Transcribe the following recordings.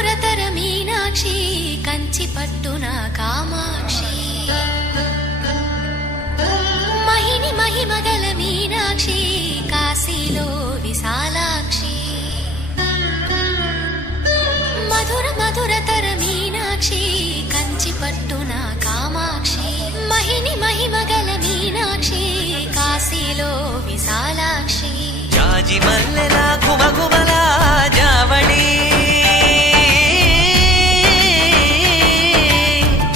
మధురతర మీనాక్షి కంచి పట్టున కామాక్షి మహిని మహిమగల మీనాక్షి కాశీలో విశాలాక్షి మధుర మధురతర మీనాక్షి కంచి పట్టున కామాక్షి మహిని మహిమగల మీనాక్షి కాశీలో విశాలాక్షి జాజి మల్లెలా ఘుమఘుమలా జావళి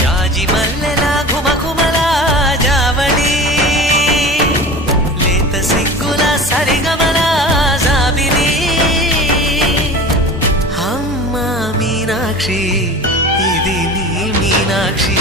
జాజి మల్లెలా ఘుమఘుమలా జావళి లేత సిగ్గుల సరిగమల జాబిలి అమ్మ మీనాక్షి ఇది నీ మీనాక్షి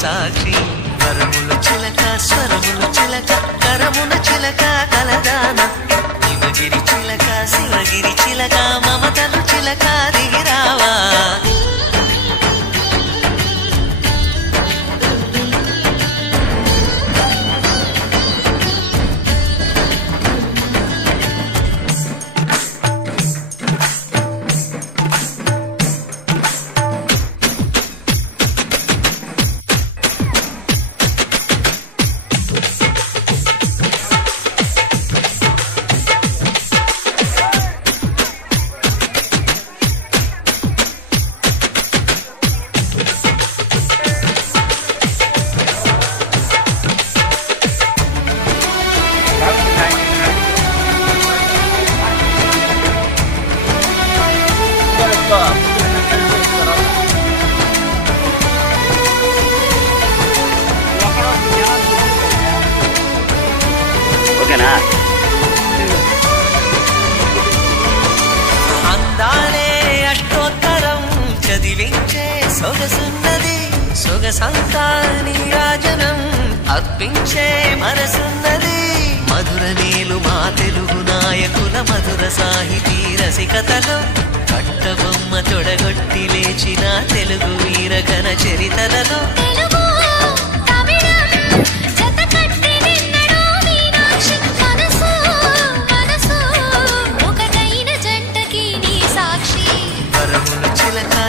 సాక్షి వరముల చిలక స్వరముల చిలక కరమున చిలక కలదాన హిమగిరి చిలక శివగిరి చిలక మమతలు చిలక దిగిరావా అందాలే అష్టోత్తరం చదివించే సొగసున్నది సొగసంతా నీరాజనం అర్పించే మనసున్నది మధుర నీలు మా తెలుగు నాయకుల మధుర సాహితీ రసికతలో కట్టబొమ్మ తొడగొట్టి లేచిన తెలుగు వీరగణ చరితలలో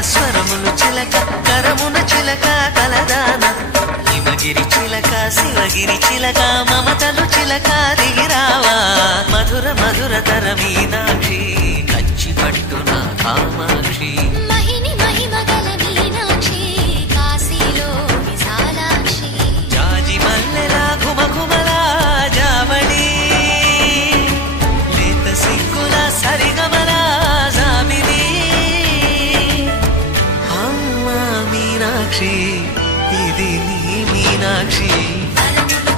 స్వరములు చిలక కరమున చిలక కలదాన హిమగిరి చిలక శివగిరి చిలక మమతలు చిలక దిగిరావా మధుర మధుర తర మీనాక్షి కంచి పట్టున కామాక్షి మహిని మహిమగల మీనాక్షి కాశీలో విశాలాక్షి జాజి మల్లెలా ఘుమఘుమలా జావళి లేత సిగ్గుల సరిగమల జాబిలి మీనాక్షి ఇది నీ మీనాక్షి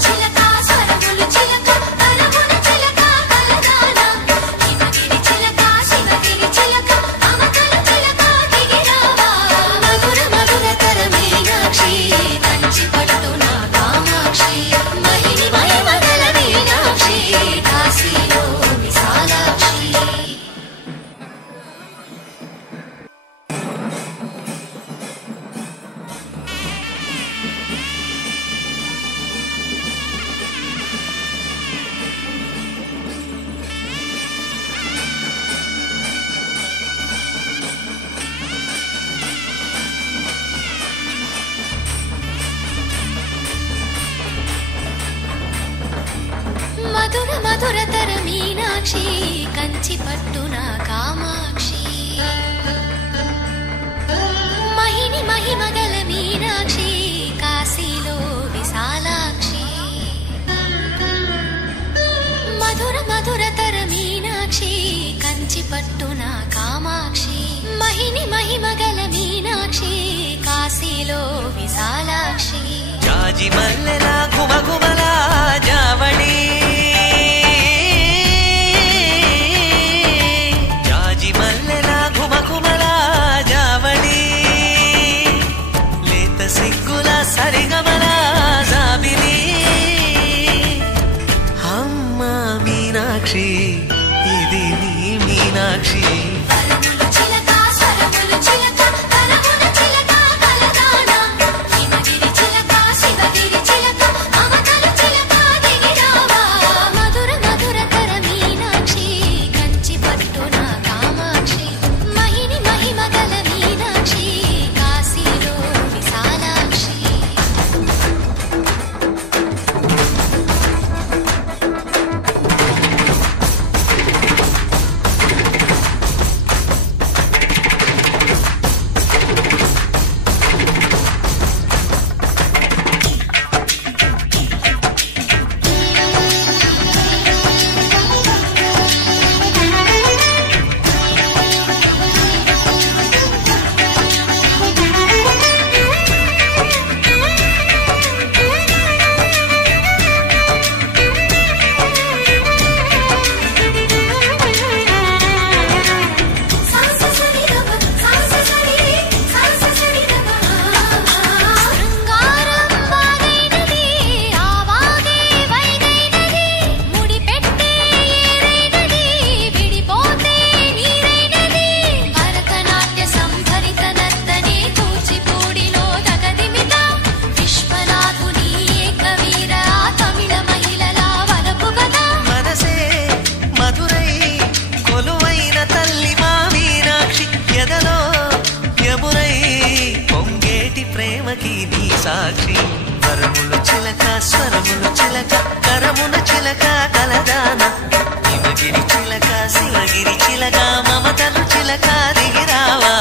చిలక స్వరములు చిలక కరమున చిలక కలదాన హిమగిరి చిలక మీనాక్షి కంచి పట్టున కామాక్షి మహిని మహిమగల మీనాక్షి కాశీలో విశాలాక్షి మధుర మధురతర మీనాక్షి కంచి పట్టున కామాక్షి మహిని మహిమగల మీనాక్షి కాశీలో విశాలాక్షి జాజి మల్లెలా ఘుమఘుమలా జావళి జాజి మల్లెలా ఘుమఘుమలా జావళి లేత సిగ్గుల సరిగమలా జాబిలి అమ్మ మీనాక్షి ఇది నీ మీనాక్షి సాక్షి వరములు చిలక స్వరములు చిలక కరమున చిలక కలదాన హిమగిరి చిలక శివగిరి చిలక మమతలు చిలక దిగిరావా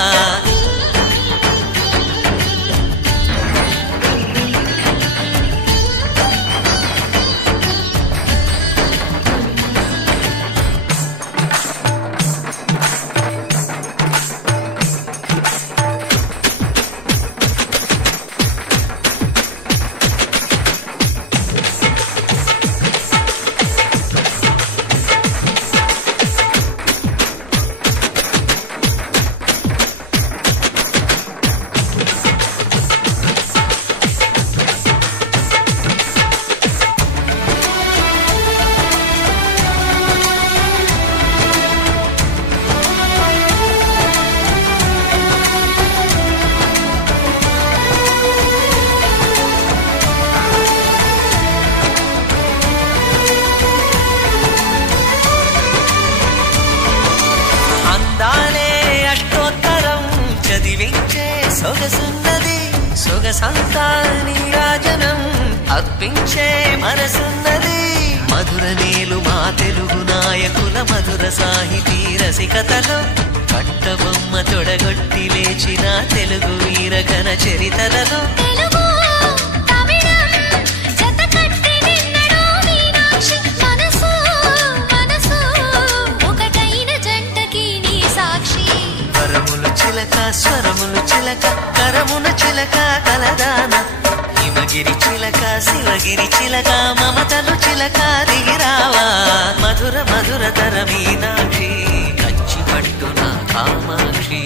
సొగసున్నది సొగసంతా నీరాజనం అర్పించే మనసున్నది మధుర నేలు మా తెలుగు నాయకుల మధుర సాహితీ రసికతలో కట్టబొమ్మ తొడగొట్టి లేచిన తెలుగు వీరఘన చరితలలో స్వరములు చిలక కరమున చిలక కలదాన హిమగిరి చిలక శివగిరి చిలక మమతలు చిలక దిగిరావా మధుర మధుర తర మీనాక్షి కంచి పట్టున కామాక్షి